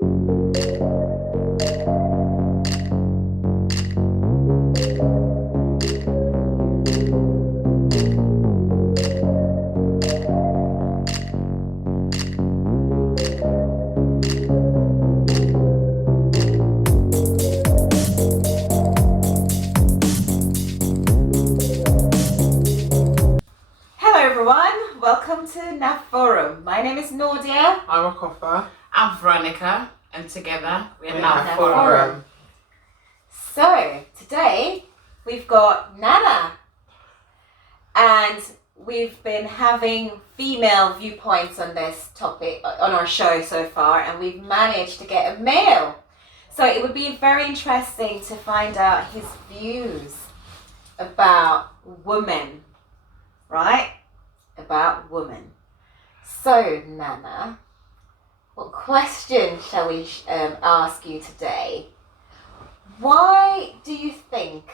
Welcome to NAF Forum. My name is Nordia. I'm Akofa. I'm Veronica, and together we're NAF NAF Forum. Forum. So, today we've got Nana, and we've been having female viewpoints on this topic on our show so far, and we've managed to get a male. So, it would be very interesting to find out his views about women, right? About women. So, Nana, what question shall we ask you today? Why do you think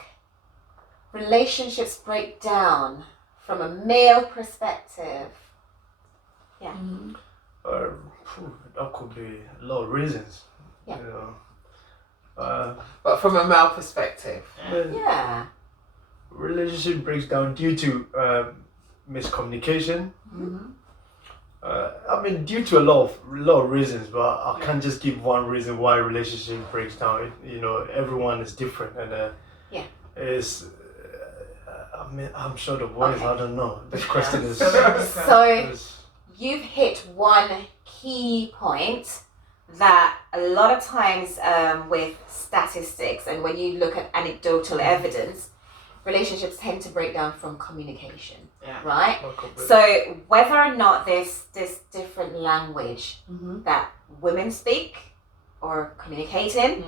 relationships break down from a male perspective? Yeah. That could be a lot of reasons. Yeah. You know. But from a male perspective. Yeah. Relationship breaks down due to miscommunication. Mm-hmm. I mean, due to a lot of reasons, but I can't just give one reason why a relationship breaks down. You know, everyone is different, and is. I mean, I'm sure the words. Okay. I don't know. This question is. So you've hit one key point that a lot of times with statistics and when you look at anecdotal evidence, relationships tend to break down from communication, right? So whether or not there's this different language that women speak or communicating,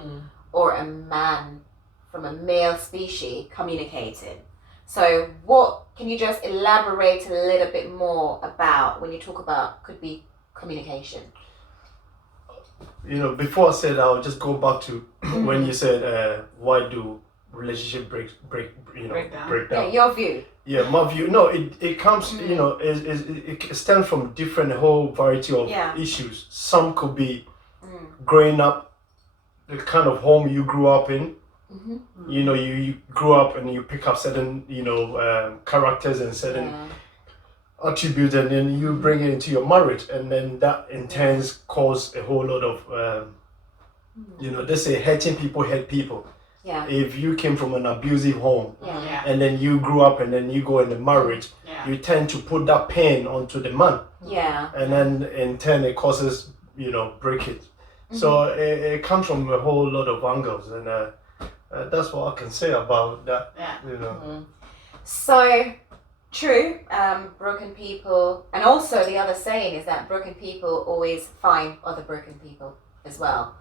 or a man from a male species communicating. So what can you just elaborate a little bit more about when you talk about could be communication? You know, before I said, I'll just go back to when you said, why do relationship break down? Yeah, your view. Yeah, my view. No, it comes. You know, it stems from different whole variety of issues. Some could be growing up, the kind of home you grew up in. You know, you grew up and you pick up certain characters and certain attributes, and then you bring it into your marriage, and then that in turn cause a whole lot of they say hurting people hurt people. Yeah. If you came from an abusive home Yeah. and then you grew up and then you go into marriage, you tend to put that pain onto the man. Yeah. And then in turn it causes, breakage. So it comes from a whole lot of angles, and that's what I can say about that. Yeah. So true, broken people, and also the other saying is that broken people always find other broken people as well.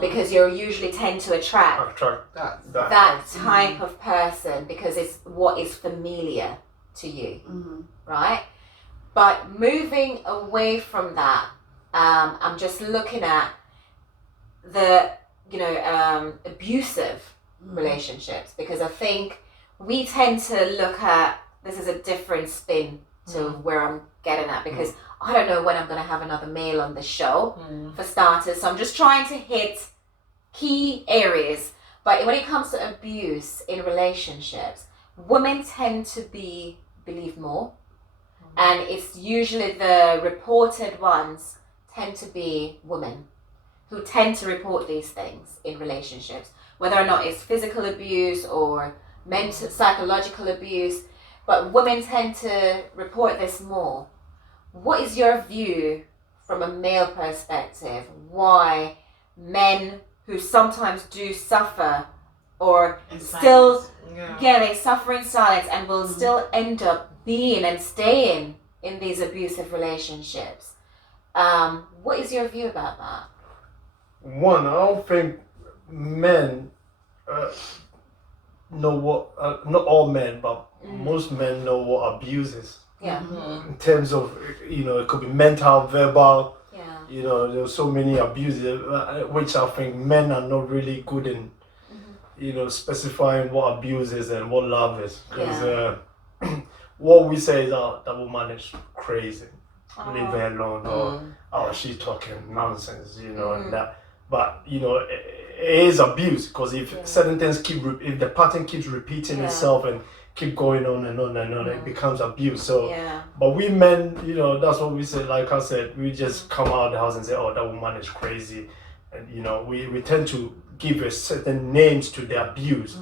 Because you usually tend to attract that type of person because it's what is familiar to you, right? But moving away from that, I'm just looking at the abusive relationships, because I think we tend to look at this as a different spin to where I'm getting at, because I don't know when I'm going to have another male on the show, for starters. So I'm just trying to hit key areas. But when it comes to abuse in relationships, women tend to believe more. And it's usually the reported ones tend to be women who tend to report these things in relationships, whether or not it's physical abuse or mental, psychological abuse. But women tend to report this more. What is your view from a male perspective? Why men who sometimes do suffer or still, they suffer in silence and will still end up being and staying in these abusive relationships? What is your view about that? One, I don't think men know what, not all men, but most men know what abuse is. Yeah. In terms of, it could be mental, verbal. Yeah. There's so many abuses, which I think men are not really good in, specifying what abuse is and what love is. Because what we say is, that woman is crazy. leave her alone, or she's talking nonsense, and that. But it is abuse, because if certain things if the pattern keeps repeating itself and keep going on and on and on, it becomes abuse. So, but we men, that's what we say. Like I said, we just come out of the house and say, "Oh, that woman is crazy," and we tend to give a certain names to the abuse,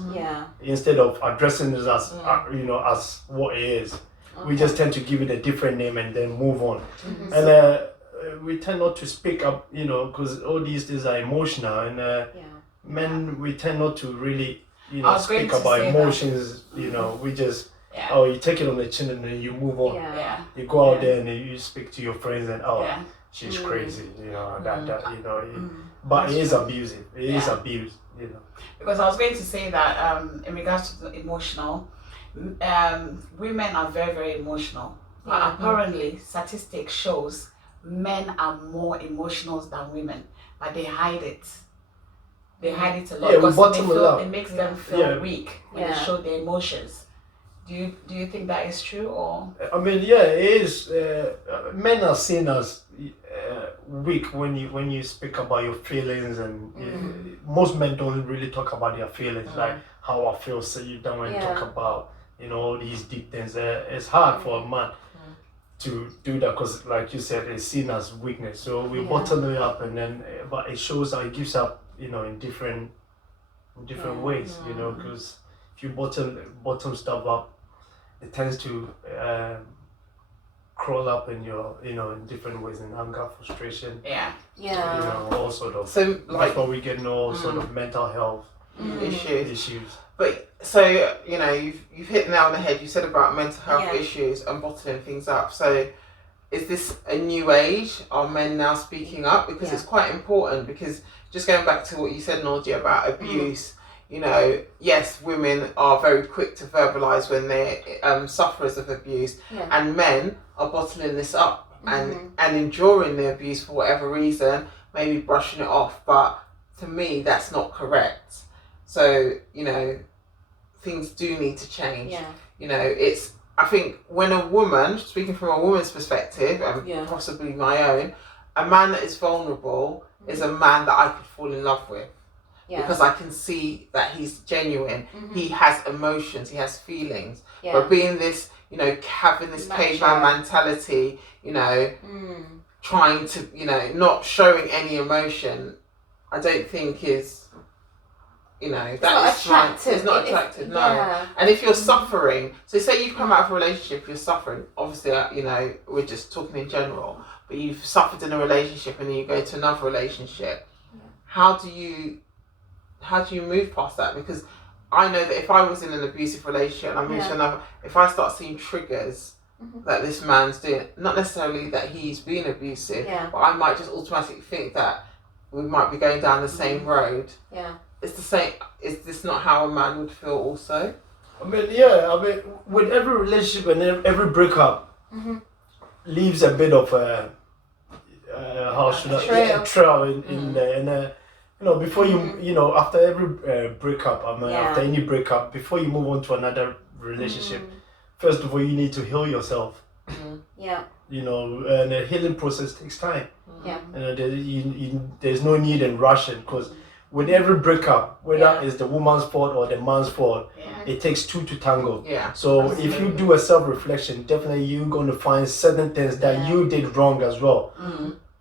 instead of addressing it as as what it is. We just tend to give it a different name and then move on. And we tend not to speak up, because all these things are emotional, and men, we tend not to really speak about emotions. We just you take it on the chin and then you move on. You go out there and you speak to your friends and she's crazy, but it is abusive. It is abuse, Because I was going to say that in regards to the emotional, women are very, very emotional. But apparently, statistics shows men are more emotional than women, but they hide it. They hide it a lot because it makes them feel weak when they show their emotions. Do you think that is true, or? I mean, it is. Men are seen as weak when you speak about your feelings, and most men don't really talk about their feelings, like how I feel. So you don't want to talk about all these deep things. It's hard for a man to do that, because, like you said, it's seen as weakness. So we bottle it up, and then but it shows that it gives up, in different ways, because if you bottom stuff up, it tends to crawl up in your, in different ways, in anger, frustration. All sort of. So that's why we get all sort of mental health issues. But so you've hit the nail on the head. You said about mental health issues and bottling things up. So is this a new age? Are men now speaking up? Because it's quite important. Because just going back to what you said, Nadia, about abuse. Yes, women are very quick to verbalise when they're sufferers of abuse, and men are bottling this up and enduring the abuse for whatever reason, maybe brushing it off. But to me, that's not correct. So, things do need to change. I think when a woman, speaking from a woman's perspective, and possibly my own, a man that is vulnerable is a man that I could fall in love with. Because I can see that he's genuine. He has emotions, he has feelings. But being this, having this caveman mentality, trying to, not showing any emotion, I don't think is, it's not attractive, no. And if you're suffering, so say you've come out of a relationship, you're suffering, obviously, we're just talking in general, but you've suffered in a relationship and then you go to another relationship. How do you move past that? Because I know that if I was in an abusive relationship and I move to another, if I start seeing triggers that this man's doing, not necessarily that he's being abusive, but I might just automatically think that we might be going down the same road. It's the same. Is this not how a man would feel also? I mean, with every relationship and every breakup leaves a bit of a trail in there. And before you, after every breakup, after any breakup, before you move on to another relationship, first of all, you need to heal yourself. And the healing process takes time. There's no need in rushing, because with every breakup, whether it's the woman's fault or the man's fault, it takes two to tango. So if you do a self-reflection, definitely you're going to find certain things that you did wrong as well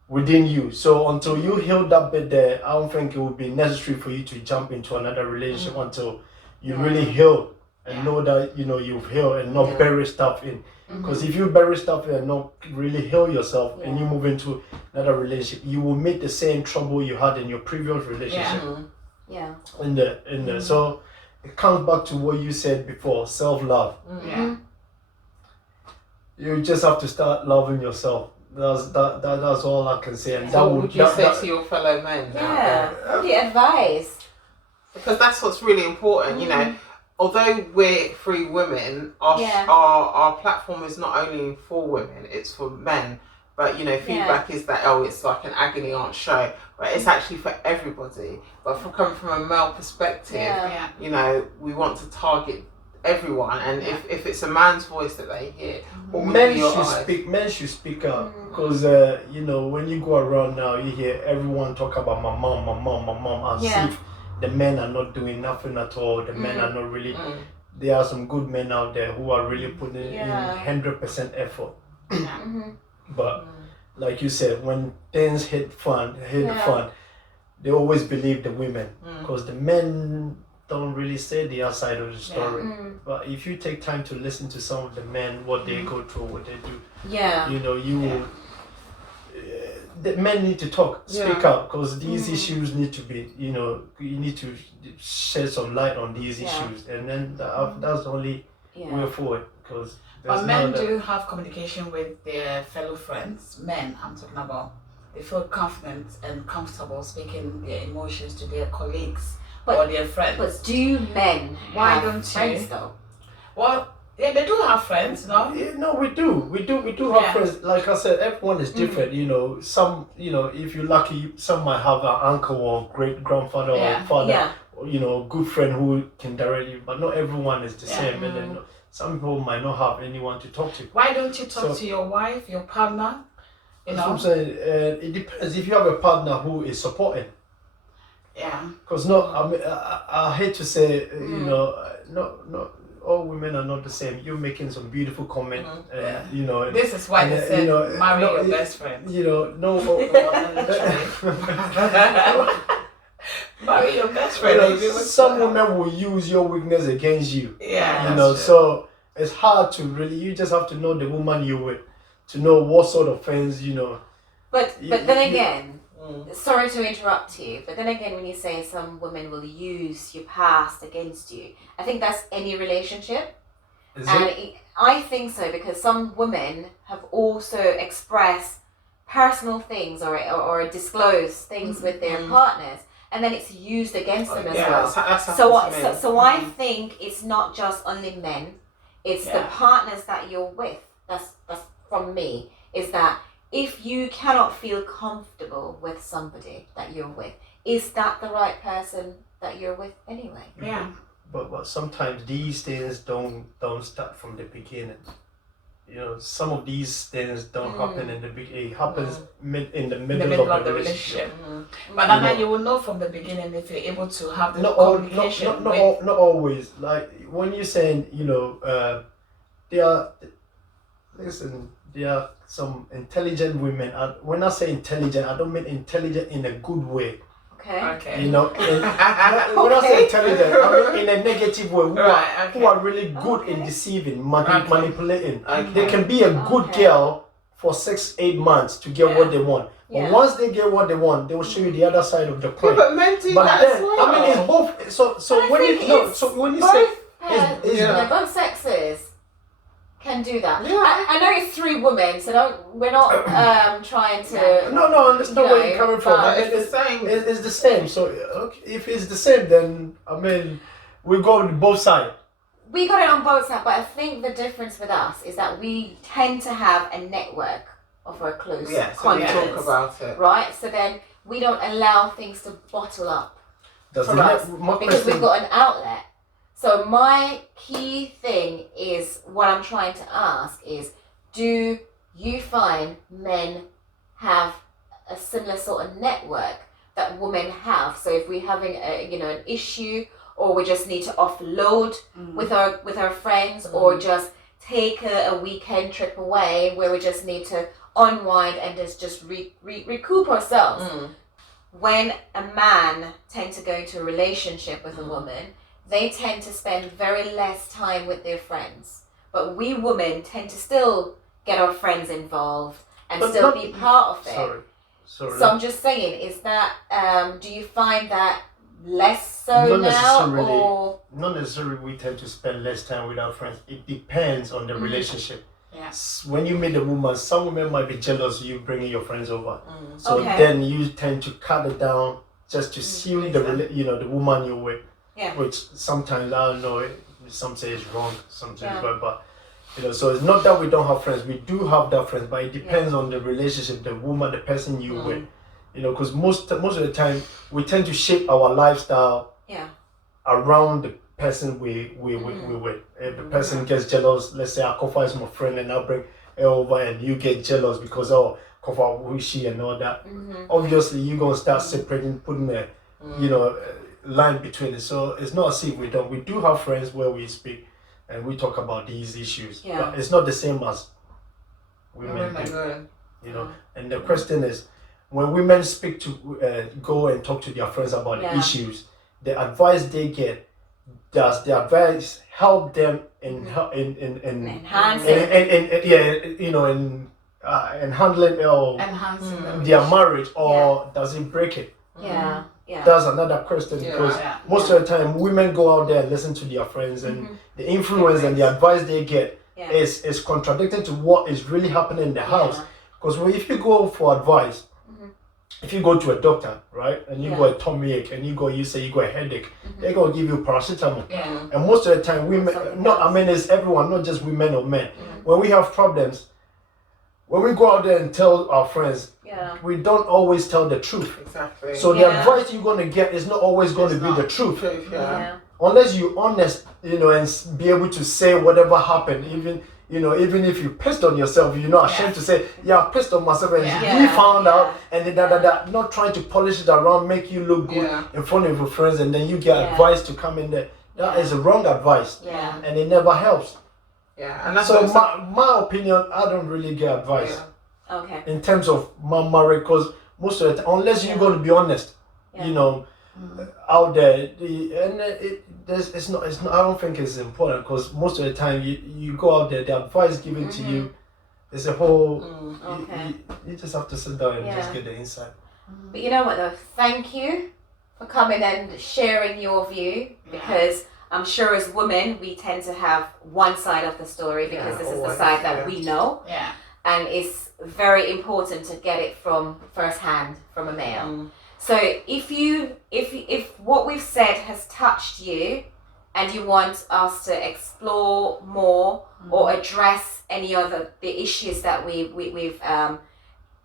within you. So until you heal that bit there, I don't think it would be necessary for you to jump into another relationship until you really heal and know that you've healed, and not bury stuff in. Because if you bury stuff and not really heal yourself, and you move into another relationship, you will meet the same trouble you had in your previous relationship. So it comes back to what you said before, self-love. You just have to start loving yourself. That's all I can say. And what would you say to your fellow men? What do you advise? Because that's what's really important, Although we're free women, our platform is not only for women, it's for men. But feedback is that it's like an agony aunt show, but it's actually for everybody. But coming from a male perspective, we want to target everyone, and if it's a man's voice that they hear, what would Men be your should advice? speak. Men should speak up because you know, when you go around now, you hear everyone talk about my mom, my mom, my mom, as Yeah. if the men are not doing nothing at all. The men are not really. There are some good men out there who are really putting in 100% effort. But like you said, when things hit the fan, they always believe the women because the men don't really say the other side of the story. But if you take time to listen to some of the men, what they go through, what they do, you know, you will. The men need to talk, speak out, because these issues need to be, you know, you need to shed some light on these issues, and then that's the only way forward. Because but men do have communication with their fellow friends. Men, I'm talking about, they feel confident and comfortable speaking their emotions to their colleagues or their friends. But do men have friends though? Well, yeah, they do have friends, no? Yeah, no, we do have friends. Like I said, everyone is different. You know, some, you know, if you're lucky, some might have an uncle or great grandfather or father, or, you know, good friend who can directly. But not everyone is the same, and then some people might not have anyone to talk to. Why don't you talk to your wife, your partner? You know, I'm saying it depends if you have a partner who is supporting. Yeah. Because I mean, I hate to say, you know, not all women are not the same. You're making some beautiful comment, you know. This is why they said, you know, marry your best friend. You know, no. Marry your best friend. Some women will use your weakness against you. Yeah. You know, so it's hard to really. You just have to know the woman you're with, to know what sort of friends, you know. But then again, sorry to interrupt you, but then again, when you say some women will use your past against you, I think that's any relationship. I think so, because some women have also expressed personal things or disclosed things with their partners, and then it's used against them as well. So I think it's not just only men; it's the partners that you're with. That's from me. Is that if you cannot feel comfortable with somebody that you're with, is that the right person that you're with anyway? Yeah. But sometimes these things don't start from the beginning. You know, some of these things don't happen in the beginning. It happens in the middle of the relationship. But then you will know from the beginning if you're able to have the communication. Not always. Like when you're saying, you know, there are some intelligent women. When I say intelligent, I don't mean intelligent in a good way. Okay. You know, when I say intelligent, I mean in a negative way. Who are really good in deceiving, manipulating. They can be a good girl for 6-8 months to get what they want. But once they get what they want, they will show you the other side of the coin. But men do that as well. I mean, it's both. So when you say both sexes can do that. Yeah. I know it's 3 women, so we're not trying to. No, I understand where you're coming from. It's the same. It's the same. So if it's the same, then I mean, we go on both sides. We got it on both sides, but I think the difference with us is that we tend to have a network of our close so we talk about it. Right? So then we don't allow things to bottle up That's for us because we've got an outlet. So my key thing is, what I'm trying to ask is, do you find men have a similar sort of network that women have? So if we're having an issue, or we just need to offload with our friends, or just take a weekend trip away where we just need to unwind and just recoup ourselves. When a man tends to go into a relationship with a woman, they tend to spend very less time with their friends. But we women tend to still get our friends involved and still be part of it. Sorry. So I'm just saying, is that, do you find that less so now? Not necessarily we tend to spend less time with our friends. It depends on the relationship. Yes. When you meet a woman, some women might be jealous of you bringing your friends over. So then you tend to cut it down just to seal the woman you're with. Yeah. Which sometimes, I don't know, some say it's wrong, some say it's right, but so it's not that we don't have friends. We do have that friends, but it depends on the relationship, the woman, the person you with. Because most of the time we tend to shape our lifestyle around the person we with. If the person gets jealous, let's say Kofa is my friend and I bring her over and you get jealous because Kofa, who is she and all that. Obviously, you're gonna start separating, putting a line between it. So it's not as if we don't. We do have friends where we speak and we talk about these issues, but it's not the same as women do. And the question is, when women speak to go and talk to their friends about the issues, the advice they get, does the advice help them in handling enhancing their marriage, or does it break it? That's another question, because most of the time women go out there and listen to their friends, and the influence and the advice they get is contradicting to what is really happening in the house. Because if you go for advice, if you go to a doctor, right, and you got a tummy ache, and you say you got a headache, they're gonna give you paracetamol. And most of the time, women, it's everyone, not just women or men. When we have problems, when we go out there and tell our friends, we don't always tell the truth. Exactly. So the advice you're gonna get is not always going to be the truth. Unless you're honest, and be able to say whatever happened, even if you pissed on yourself, you're not ashamed to say, I pissed on myself and we found out, and then not trying to polish it around, make you look good in front of your friends, and then you get advice to come in there. That is wrong advice, and it never helps. And that's so my opinion, I don't really get advice. In terms of my marriage, because most of the time, unless you're going to be honest, out there, it's not. I don't think it's important, because most of the time you go out there, the advice given to you is a whole. You just have to sit down and just get the insight. But you know what though? Thank you for coming and sharing your view, because I'm sure as women we tend to have one side of the story, because this is the side that we know. And it's very important to get it from first hand from a male. So if what we've said has touched you, and you want us to explore more or address any other the issues that we've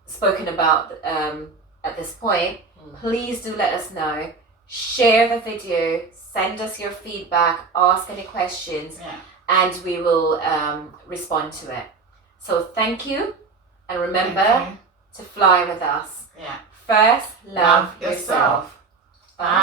spoken about at this point, please do let us know. Share the video, send us your feedback, ask any questions, and we will respond to it. So thank you, and remember to fly with us. First, love yourself. Bye.